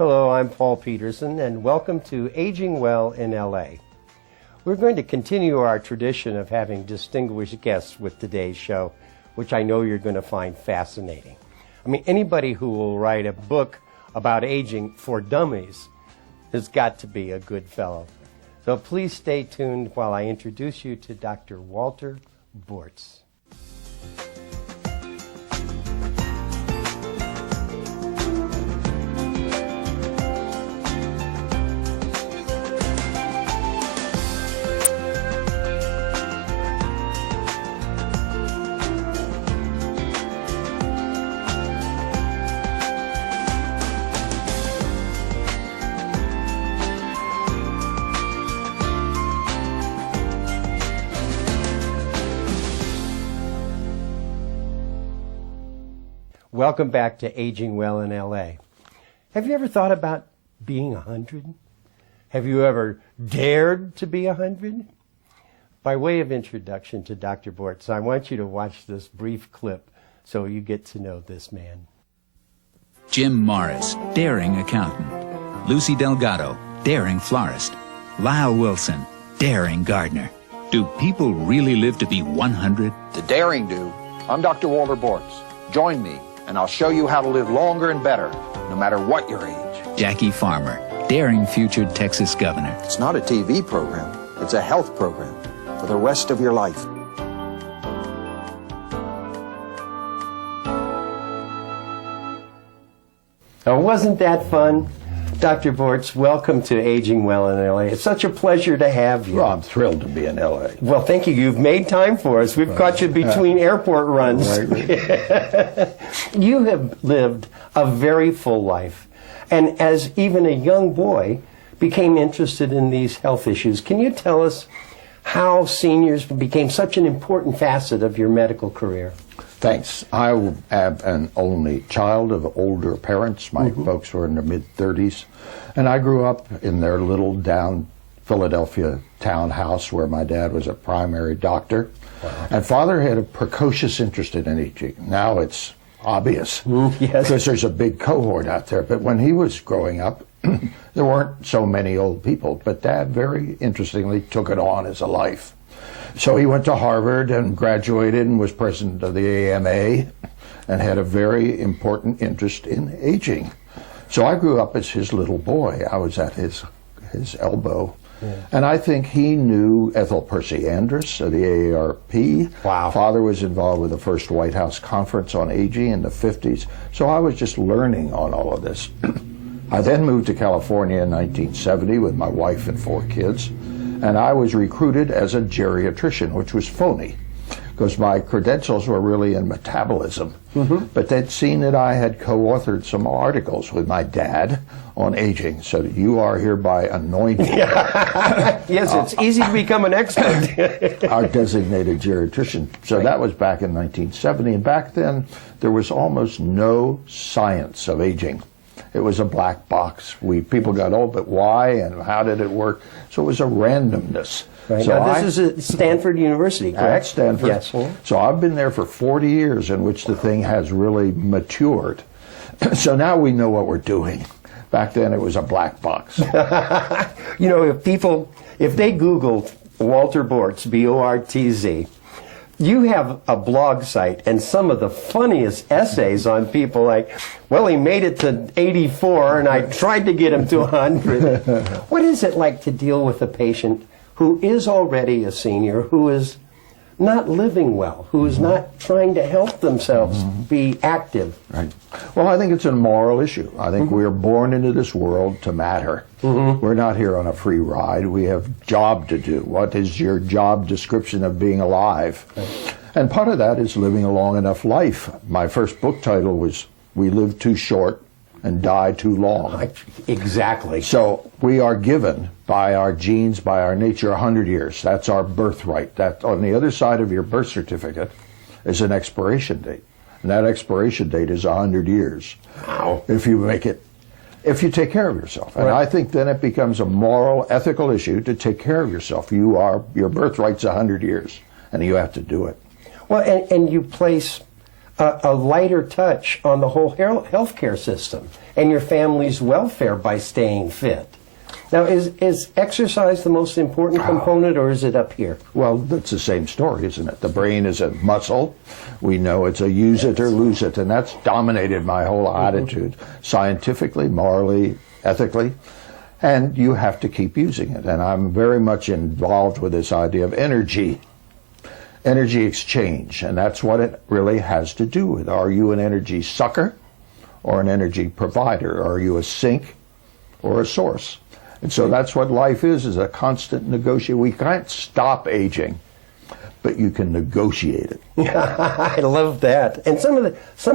Hello, I'm Paul Peterson, and welcome to Aging Well in LA. We're going to continue our tradition of having distinguished guests with today's show, which I know you're going to find fascinating. I mean, anybody who will write a book about aging for dummies has got to be a good fellow. So please stay tuned while I introduce you to Dr. Walter Bortz. Welcome back to Aging Well in LA. Have you ever thought about being 100? Have you ever dared to be 100? By way of introduction to Dr. Bortz, I want you to watch this brief clip so you get to know this man. Jim Morris, daring accountant. Lucy Delgado, daring florist. Lyle Wilson, daring gardener. Do people really live to be 100? The daring do. I'm Dr. Walter Bortz. Join me, and I'll show you how to live longer and better, no matter what your age. Jackie Farmer, daring future Texas governor. It's not a TV program. It's a health program for the rest of your life. Oh, wasn't that fun? Dr. Bortz, welcome to Aging Well in LA. It's such a pleasure to have you. Well, I'm thrilled to be in L.A. Well, thank you. You've made time for us. We've caught you between airport runs. You have lived a very full life, and as even a young boy, became interested in these health issues. Can you tell us how seniors became such an important facet of your medical career? Thanks. I am an only child of older parents. My folks were in their mid-30s, and I grew up in their little down Philadelphia townhouse where my dad was a primary doctor. Wow. And Father had a precocious interest in aging. Now it's obvious because there's a big cohort out there. But when he was growing up, there weren't so many old people. But Dad, very interestingly, took it on as a life. So he went to Harvard and graduated and was president of the AMA and had a very important interest in aging. So I grew up as his little boy. I was at his elbow. Yeah. And I think he knew Ethel Percy Andrus of the AARP. Wow. Father was involved with the first White House conference on aging in the 50s. So I was just learning on all of this. I then moved to California in 1970 with my wife and 4 kids. And I was recruited as a geriatrician, which was phony, because my credentials were really in metabolism. But they'd seen that I had co-authored some articles with my dad on aging, so you are hereby anointed. Yes, it's easy to become an expert. Our designated geriatrician. So that was back in 1970, and back then there was almost no science of aging. It was a black box. People got, oh, but why and how did it work? So it was a randomness. Right. So now, this is at Stanford University, correct? At Stanford. Yes. So I've been there for 40 years in which the thing has really matured. So now we know what we're doing. Back then it was a black box. You know, if they Googled Walter Bortz, B-O-R-T-Z, you have a blog site and some of the funniest essays on people like, well, he made it to 84 and I tried to get him to 100. What is it like to deal with a patient who is already a senior, who is not living well, who is not trying to help themselves be active? Right. Well, I think it's a moral issue. I think we're born into this world to matter. We're not here on a free ride. We have job to do. What is your job description of being alive? And part of that is living a long enough life. My first book title was We Live Too Short and Die Too Long. Exactly. So we are given by our genes, by our nature, 100 years. That's our birthright. That on the other side of your birth certificate is an expiration date. And that expiration date is 100 years. Wow. If you take care of yourself. And I think then it becomes a moral, ethical issue to take care of yourself. Your birthright's 100 years, and you have to do it. Well, and you place a lighter touch on the whole healthcare system and your family's welfare by staying fit. Now, is exercise the most important component, or is it up here? Well, that's the same story, isn't it? The brain is a muscle. We know it's a use it or lose it, and that's dominated my whole attitude, scientifically, morally, ethically. And you have to keep using it. And I'm very much involved with this idea of energy exchange, and that's what it really has to do with. Are you an energy sucker or an energy provider? Are you a sink or a source? And so that's what life is a constant negotiation. We can't stop aging, but you can negotiate it. I love that. And some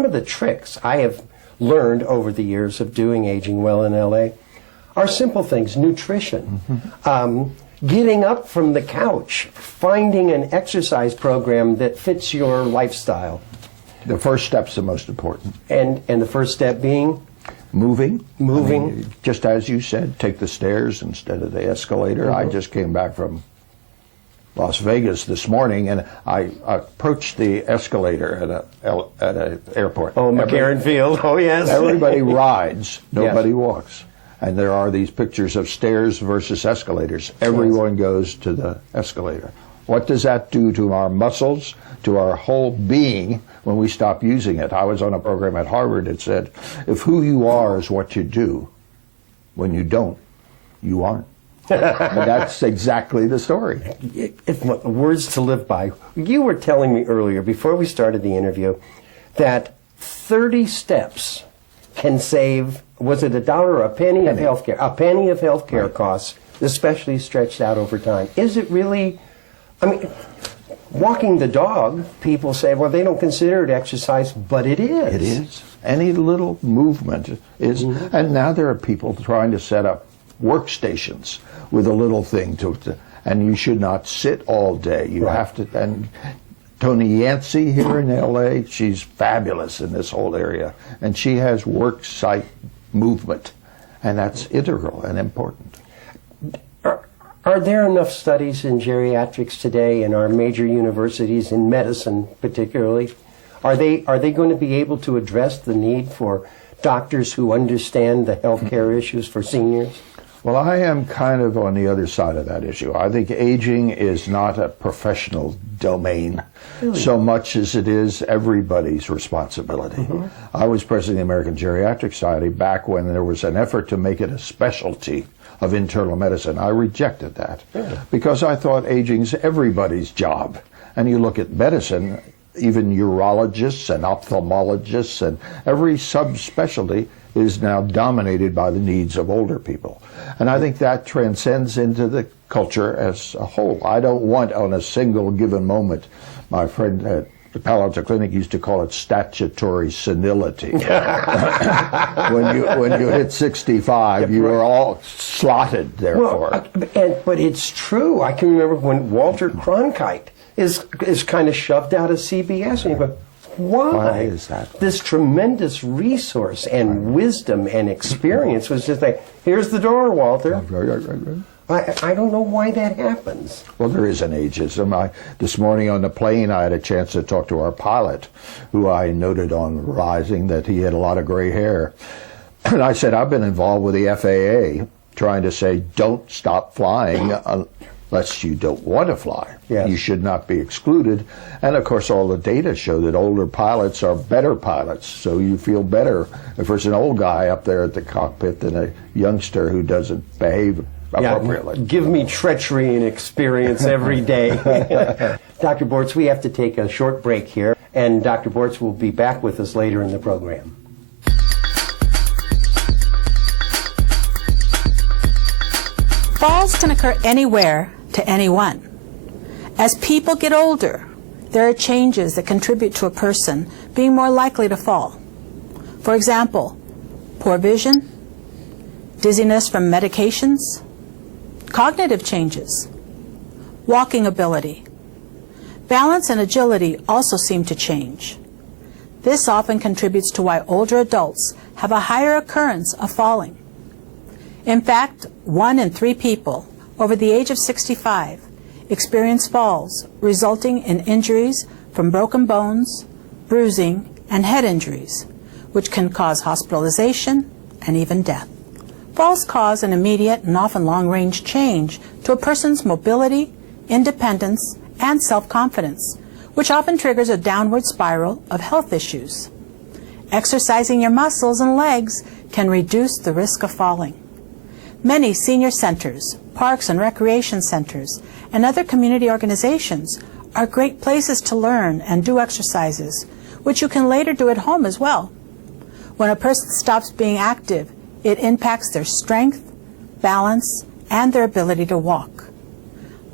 of the tricks I have learned over the years of doing Aging Well in LA are simple things: nutrition, getting up from the couch, finding an exercise program that fits your lifestyle. The first step's the most important. And the first step being? Moving. I mean, just as you said, take the stairs instead of the escalator. I just came back from Las Vegas this morning, and I approached the escalator at an airport. Oh, McCarran Field. Oh, yes. Everybody rides. Nobody Yes. walks. And there are these pictures of stairs versus escalators. Everyone goes to the escalator. What does that do to our muscles, to our whole being when we stop using it? I was on a program at Harvard that said, if who you are is what you do, when you don't, you aren't. And that's exactly the story. Words to live by. You were telling me earlier, before we started the interview, that 30 steps can save, was it $1 or a penny of healthcare? A penny of healthcare costs, especially stretched out over time. Is it really? I mean, walking the dog, people say, well, they don't consider it exercise, but it is. It is. Any little movement is. And now there are people trying to set up workstations with a little thing and you should not sit all day. You have to. And Tony Yancey here in LA, she's fabulous in this whole area, and she has work site movement, and that's integral and important. Are there enough studies in geriatrics today in our major universities, in medicine particularly? Are they going to be able to address the need for doctors who understand the healthcare issues for seniors? Well, I am kind of on the other side of that issue. I think aging is not a professional domain so much as it is everybody's responsibility. I was president of the American Geriatric Society back when there was an effort to make it a specialty of internal medicine. I rejected that because I thought aging's everybody's job. And you look at medicine, even urologists and ophthalmologists and every subspecialty is now dominated by the needs of older people. And I think that transcends into the culture as a whole. I don't want on a single given moment, my friend at the Palo Alto Clinic used to call it statutory senility. when you hit 65, you are all slotted, therefore. Well, but it's true. I can remember when Walter Cronkite is kind of shoved out of CBS, and you go, why is that? This tremendous resource and wisdom and experience was just like, here's the door, Walter. I don't know why that happens. Well, there is an ageism. This morning on the plane, I had a chance to talk to our pilot, who I noted on Rising that he had a lot of gray hair. And I said, I've been involved with the FAA trying to say, don't stop flying unless you don't want to fly. Yes. You should not be excluded. And of course, all the data show that older pilots are better pilots. So you feel better if there's an old guy up there at the cockpit than a youngster who doesn't behave appropriately. Give me treachery and experience every day. Dr. Bortz, we have to take a short break here, and Dr. Bortz will be back with us later in the program. Falls can occur anywhere to anyone. As people get older, there are changes that contribute to a person being more likely to fall. For example, poor vision, dizziness from medications, cognitive changes, walking ability. Balance and agility also seem to change. This often contributes to why older adults have a higher occurrence of falling. In fact, 1 in 3 people over the age of 65 experience falls resulting in injuries from broken bones, bruising, and head injuries, which can cause hospitalization and even death. Falls cause an immediate and often long-range change to a person's mobility, independence, and self-confidence, which often triggers a downward spiral of health issues. Exercising your muscles and legs can reduce the risk of falling. Many senior centers, parks and recreation centers, and other community organizations are great places to learn and do exercises, which you can later do at home as well. When a person stops being active, it impacts their strength, balance, and their ability to walk.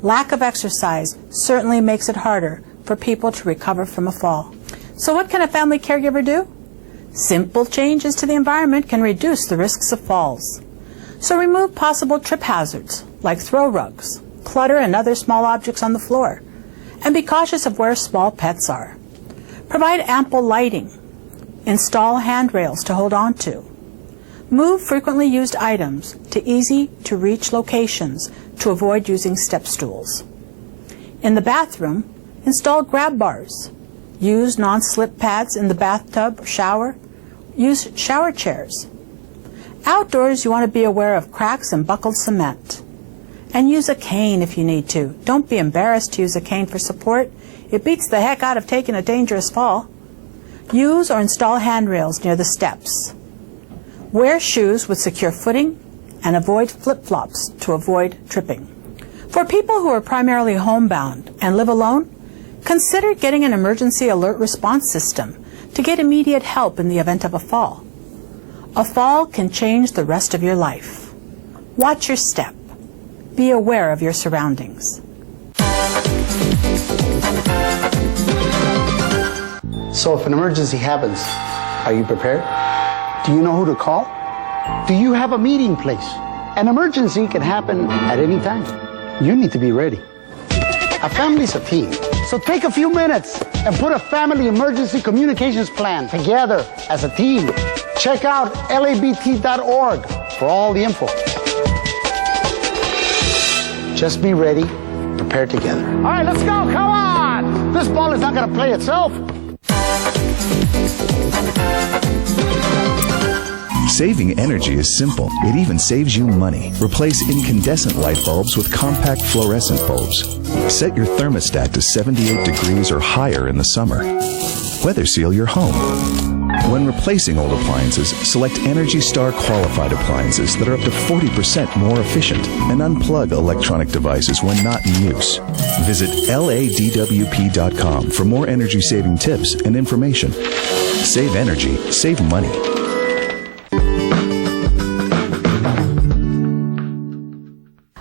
Lack of exercise certainly makes it harder for people to recover from a fall. So what can a family caregiver do? Simple changes to the environment can reduce the risks of falls. So remove possible trip hazards like throw rugs, clutter, and other small objects on the floor. And be cautious of where small pets are. Provide ample lighting. Install handrails to hold on to. Move frequently used items to easy-to-reach locations to avoid using step stools. In the bathroom, install grab bars. Use non-slip pads in the bathtub or shower. Use shower chairs. Outdoors, you want to be aware of cracks and buckled cement. And use a cane if you need to. Don't be embarrassed to use a cane for support. It beats the heck out of taking a dangerous fall. Use or install handrails near the steps. Wear shoes with secure footing and avoid flip-flops to avoid tripping. For people who are primarily homebound and live alone, consider getting an emergency alert response system to get immediate help in the event of a fall. A fall can change the rest of your life. Watch your step. Be aware of your surroundings. So if an emergency happens, are you prepared? Do you know who to call? Do you have a meeting place? An emergency can happen at any time. You need to be ready. A family's a team. So take a few minutes and put a family emergency communications plan together as a team. Check out labt.org for all the info. Just be ready, prepare together. All right, let's go, come on! This ball is not gonna play itself. Saving energy is simple. It even saves you money. Replace incandescent light bulbs with compact fluorescent bulbs. Set your thermostat to 78 degrees or higher in the summer. Weather seal your home. When replacing old appliances, select Energy Star qualified appliances that are up to 40% more efficient and unplug electronic devices when not in use. Visit ladwp.com for more energy-saving tips and information. Save energy, save money.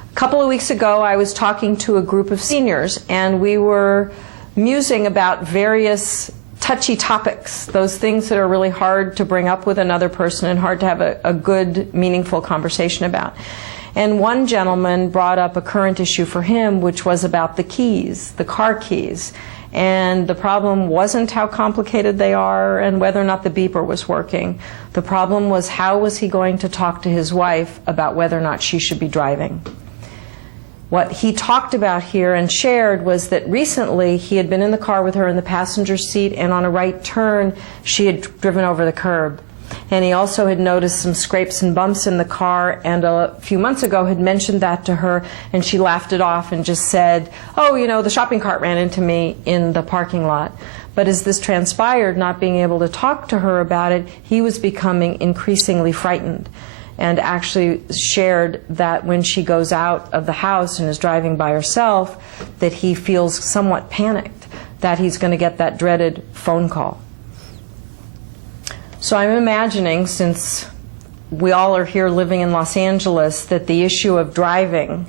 A couple of weeks ago, I was talking to a group of seniors, and we were musing about various touchy topics, those things that are really hard to bring up with another person and hard to have a good, meaningful conversation about. And one gentleman brought up a current issue for him, which was about the keys, the car keys. And the problem wasn't how complicated they are and whether or not the beeper was working. The problem was how was he going to talk to his wife about whether or not she should be driving. What he talked about here and shared was that recently he had been in the car with her in the passenger seat, and on a right turn she had driven over the curb. And he also had noticed some scrapes and bumps in the car, and a few months ago had mentioned that to her, and she laughed it off and just said, oh, you know, the shopping cart ran into me in the parking lot. But as this transpired, not being able to talk to her about it, he was becoming increasingly frightened, and actually shared that when she goes out of the house and is driving by herself, that he feels somewhat panicked that he's going to get that dreaded phone call. So I'm imagining, since we all are here living in Los Angeles, that the issue of driving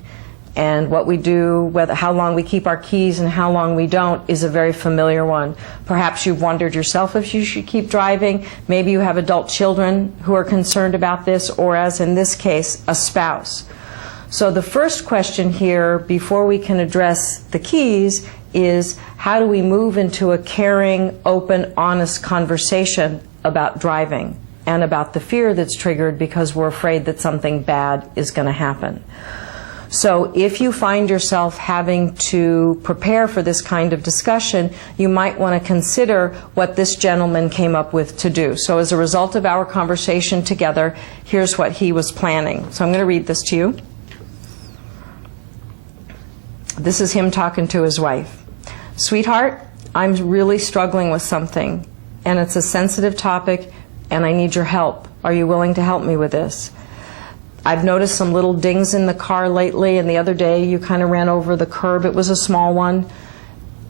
and what we do, how long we keep our keys and how long we don't, is a very familiar one. Perhaps you've wondered yourself if you should keep driving. Maybe you have adult children who are concerned about this, or as in this case, a spouse. So the first question here, before we can address the keys, is how do we move into a caring, open, honest conversation about driving and about the fear that's triggered because we're afraid that something bad is going to happen. So if you find yourself having to prepare for this kind of discussion, you might want to consider what this gentleman came up with to do. So as a result of our conversation together, here's what he was planning. So I'm going to read this to you. This is him talking to his wife. Sweetheart, I'm really struggling with something, and it's a sensitive topic, and I need your help. Are you willing to help me with this? I've noticed some little dings in the car lately, and the other day you kind of ran over the curb. It was a small one.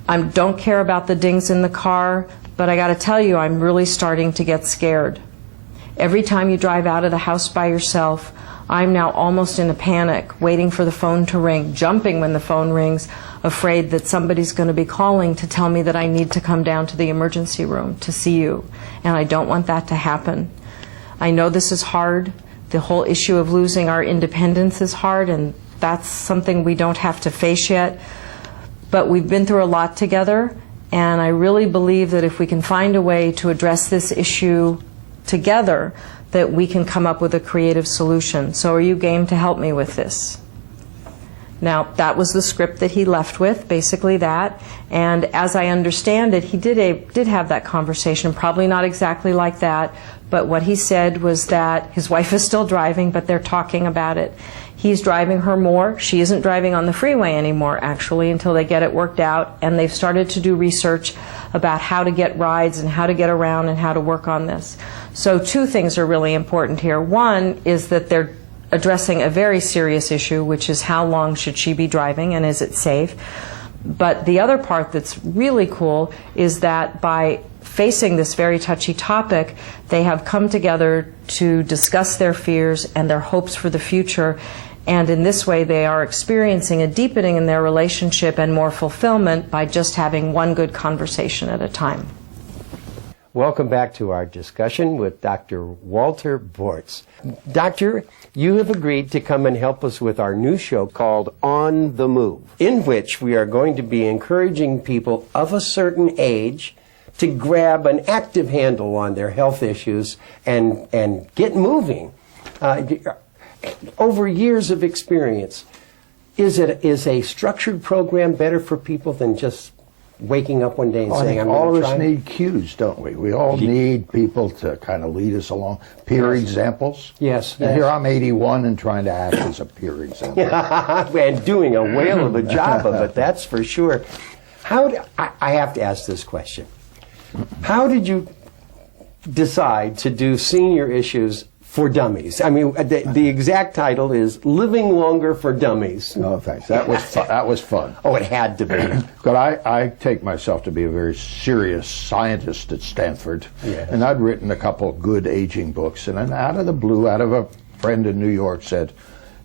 I don't care about the dings in the car, but I got to tell you, I'm really starting to get scared. Every time you drive out of the house by yourself, I'm now almost in a panic, waiting for the phone to ring, jumping when the phone rings, afraid that somebody's going to be calling to tell me that I need to come down to the emergency room to see you, and I don't want that to happen. I know this is hard. The whole issue of losing our independence is hard, and that's something we don't have to face yet. But we've been through a lot together, and I really believe that if we can find a way to address this issue together, that we can come up with a creative solution. So are you game to help me with this? Now, that was the script that he left with, basically that. And as I understand it, he did have that conversation, probably not exactly like that, but what he said was that his wife is still driving, but they're talking about it. He's driving her more. She isn't driving on the freeway anymore, actually, until they get it worked out. And they've started to do research about how to get rides and how to get around and how to work on this. So two things are really important here. One is that they're addressing a very serious issue, which is how long should she be driving and is it safe? But the other part that's really cool is that by facing this very touchy topic, they have come together to discuss their fears and their hopes for the future. And in this way, they are experiencing a deepening in their relationship and more fulfillment by just having one good conversation at a time. Welcome back to our discussion with Dr. Walter Bortz. Doctor, you have agreed to come and help us with our new show called On the Move, in which we are going to be encouraging people of a certain age to grab an active handle on their health issues and get moving. Over years of experience, is a structured program better for people than just waking up one day and saying, I'm going to try? All of us need cues, don't we? We all need people to kind of lead us along. Peer examples. Yes. And here I'm 81 and trying to act as a peer example. And doing a whale of a job of it, that's for sure. I have to ask this question. How did you decide to do senior issues for dummies? I mean, the exact title is Living Longer for Dummies. Oh, thanks. That was fun. Oh, it had to be. But I take myself to be a very serious scientist at Stanford. Yes. And I'd written a couple of good aging books. And then out of the blue, out of a friend in New York said,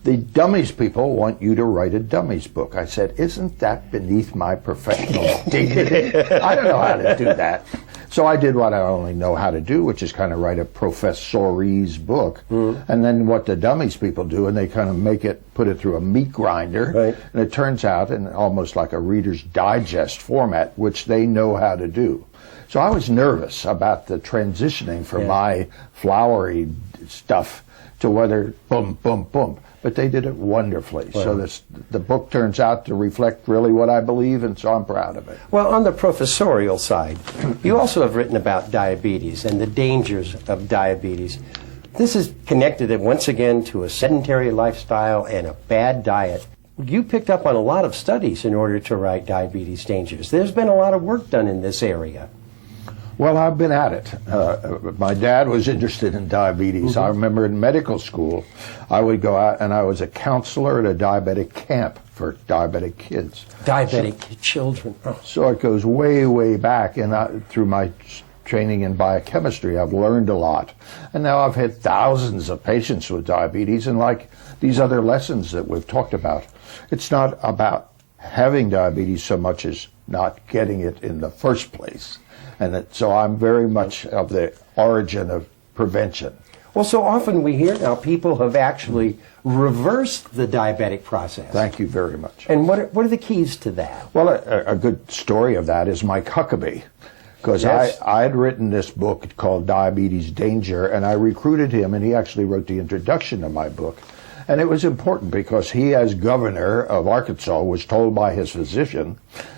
the dummies people want you to write a dummies book. I said, isn't that beneath my professional dignity? I don't know how to do that. So I did what I only know how to do, which is kind of write a professorese book. And then what the dummies people do, and they kind of put it through a meat grinder. Right. And it turns out in almost like a Reader's Digest format, which they know how to do. So I was nervous about the transitioning from my flowery stuff to whether boom, boom, boom. But they did it wonderfully. Wow. So the book turns out to reflect really what I believe, and so I'm proud of it. Well, on the professorial side, you also have written about diabetes and the dangers of diabetes. This is connected, once again, to a sedentary lifestyle and a bad diet. You picked up on a lot of studies in order to write Diabetes Dangers. There's been a lot of work done in this area. Well, I've been at it. My dad was interested in diabetes. I remember in medical school, I would go out and I was a counselor at a diabetic camp for diabetic kids. Diabetic children. Oh. So it goes way, way back. And through my training in biochemistry, I've learned a lot. And now I've had thousands of patients with diabetes. And like these other lessons that we've talked about, it's not about having diabetes so much as not getting it in the first place. And so I'm very much of the origin of prevention. Well, so often we hear now people have actually reversed the diabetic process. Thank you very much. And what are the keys to that? Well, a good story of that is Mike Huckabee. Because Yes. I had written this book called Diabetes Danger, and I recruited him, and he actually wrote the introduction to my book. And it was important because he, as governor of Arkansas, was told by his physician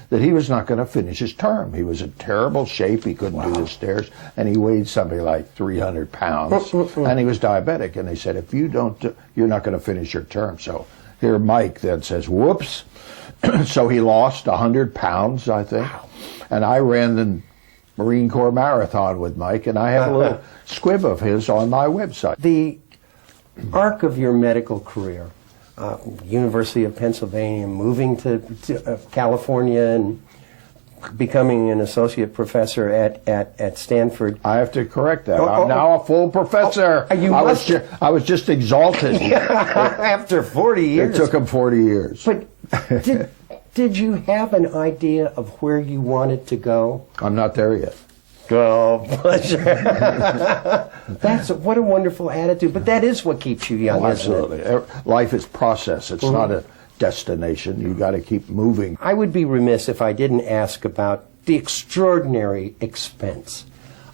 that he was not going to finish his term. He was in terrible shape. He couldn't do the stairs, and he weighed something like 300 pounds, and he was diabetic. And they said, if you don't, you're not going to finish your term. So here Mike then says, whoops. So he lost 100 pounds, I think. And I ran the Marine Corps Marathon with Mike, and I have a little squib of his on my website. The arc of your medical career, University of Pennsylvania, moving to California and becoming an associate professor at Stanford. I have to correct that. I'm now a full professor. I was just exalted. After 40 years. It took him 40 years. But did you have an idea of where you wanted to go? I'm not there yet. Oh, pleasure. What a wonderful attitude. But that is what keeps you young, absolutely. isn't it? Life is process. It's not a destination. You got to keep moving. I would be remiss if I didn't ask about the extraordinary expense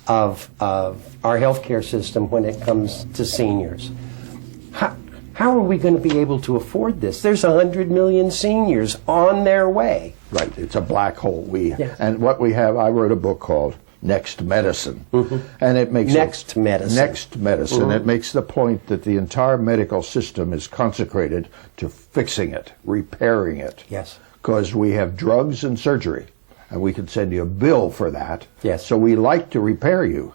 of our healthcare system when it comes to seniors. How are we going to be able to afford this? There's 100 million seniors on their way. Right. It's a black hole. And what we have, I wrote a book called Next Medicine. And it makes Next Medicine. It makes the point that the entire medical system is consecrated to fixing it, repairing it. Yes. Because we have drugs and surgery, and we can send you a bill for that. Yes. So we like to repair you.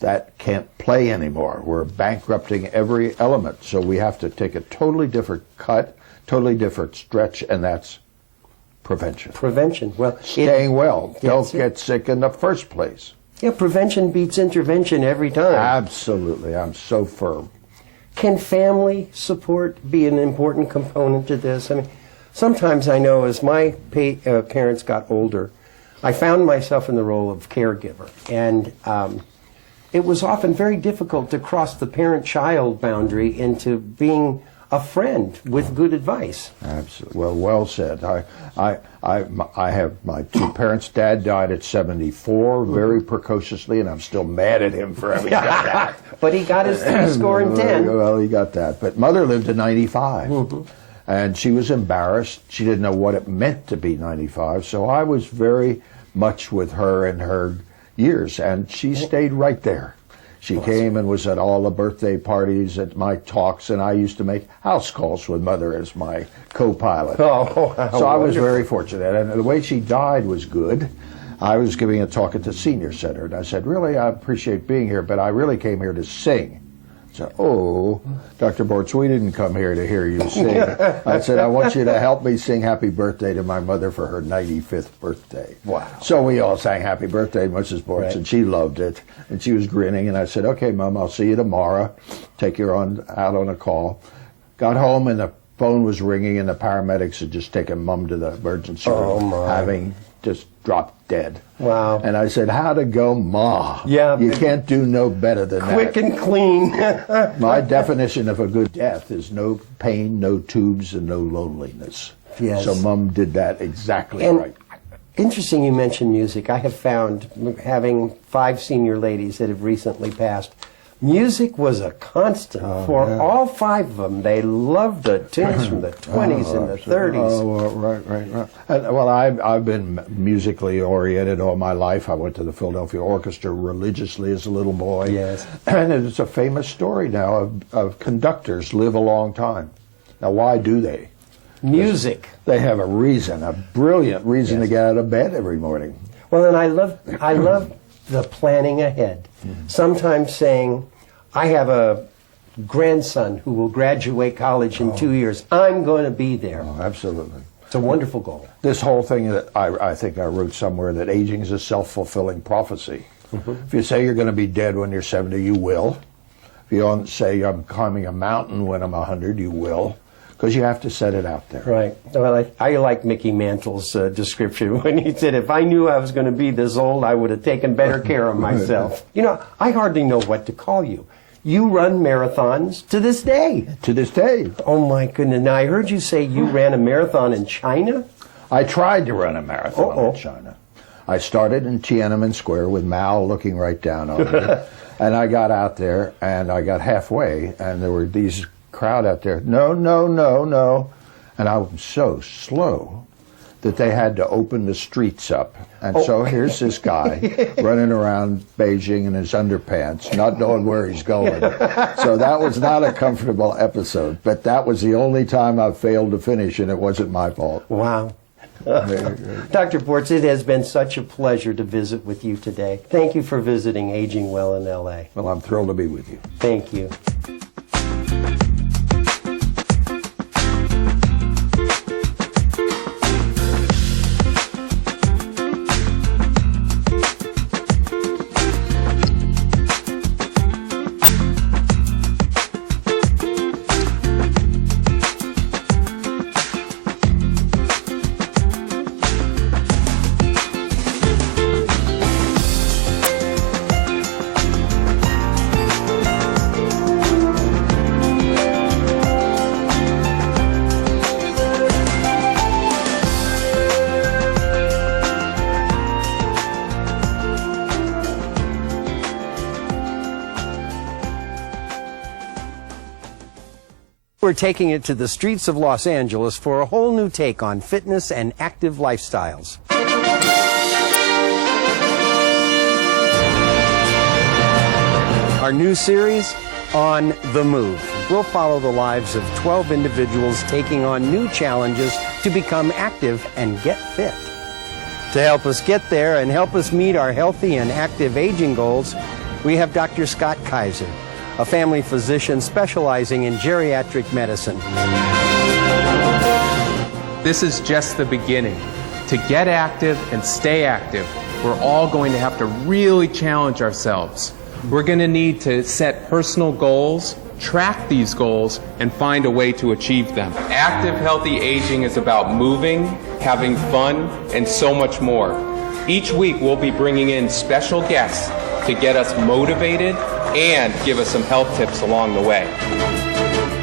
That can't play anymore. We're bankrupting every element. So we have to take a totally different cut, totally different stretch, and that's prevention. Prevention. Well, staying well. Don't get sick in the first place. Yeah, prevention beats intervention every time. Absolutely. I'm so firm. Can family support be an important component to this? I mean, sometimes I know as my parents got older, I found myself in the role of caregiver. And it was often very difficult to cross the parent-child boundary into being a friend with good advice. Absolutely. Well said. I have my two parents. Dad died at 74, very precociously, and I'm still mad at him for having done that. But he got his 3 score and 10. Well, he got that. But Mother lived to 95, and she was embarrassed. She didn't know what it meant to be 95, so I was very much with her in her years, and she stayed right there. She came and was at all the birthday parties, at my talks, and I used to make house calls with Mother as my co-pilot. So I was very fortunate, and the way she died was good. I was giving a talk at the senior center, and I said, really, I appreciate being here, but I really came here to sing. So, Dr. Bortz, we didn't come here to hear you sing. I said, I want you to help me sing Happy Birthday to my mother for her 95th birthday. Wow. So we all sang Happy Birthday, Mrs. Bortz, and she loved it. And she was grinning, and I said, okay, Mom, I'll see you tomorrow. Take you out on a call. Got home, and the phone was ringing, and the paramedics had just taken Mom to the emergency room, having just dropped dead. Wow. And I said, how'd it go, Ma? Yeah. You can't do no better than Quick that. and clean. My definition of a good death is no pain, no tubes, and no loneliness. Yes. So Mom did that exactly And right. interesting you mentioned music. I have found, having 5 senior ladies that have recently passed, music was a constant for all 5 of them. They loved the tunes from the 20s and the 30s. Right. And, well, I've been musically oriented all my life. I went to the Philadelphia Orchestra religiously as a little boy. Yes. And it's a famous story now of conductors live a long time. Now, why do they? Music. They have a reason, a brilliant reason to get out of bed every morning. Well, and I love the planning ahead. Sometimes saying, I have a grandson who will graduate college in 2 years. I'm going to be there. Oh, absolutely. It's a wonderful goal. This whole thing that I think I wrote somewhere that aging is a self-fulfilling prophecy. If you say you're going to be dead when you're 70, you will. If you don't say I'm climbing a mountain when I'm 100, you will. Because you have to set it out there. Right. Well, I like Mickey Mantle's description when he said, if I knew I was going to be this old, I would have taken better care of myself. You know, I hardly know what to call you. You run marathons to this day. To this day. Oh, my goodness. Now, I heard you say you ran a marathon in China? I tried to run a marathon in China. I started in Tiananmen Square with Mao looking right down on me. And I got out there, and I got halfway, and there were these crowd out there, no, no, no, no. And I was so slow that they had to open the streets up. And so here's this guy running around Beijing in his underpants, not knowing where he's going. So that was not a comfortable episode, but that was the only time I failed to finish, and it wasn't my fault. Wow. Dr. Bortz, it has been such a pleasure to visit with you today. Thank you for visiting Aging Well in L.A. Well, I'm thrilled to be with you. Thank you. We're taking it to the streets of Los Angeles for a whole new take on fitness and active lifestyles. Our new series, On the Move. We'll follow the lives of 12 individuals taking on new challenges to become active and get fit. To help us get there and help us meet our healthy and active aging goals, we have Dr. Scott Kaiser, a family physician specializing in geriatric medicine. This is just the beginning. To get active and stay active, we're all going to have to really challenge ourselves. We're going to need to set personal goals, track these goals, and find a way to achieve them. Active, healthy aging is about moving, having fun, and so much more. Each week we'll be bringing in special guests to get us motivated and give us some health tips along the way.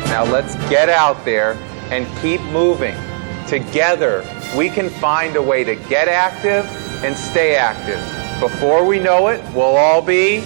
Now let's get out there and keep moving. Together, we can find a way to get active and stay active. Before we know it, we'll all be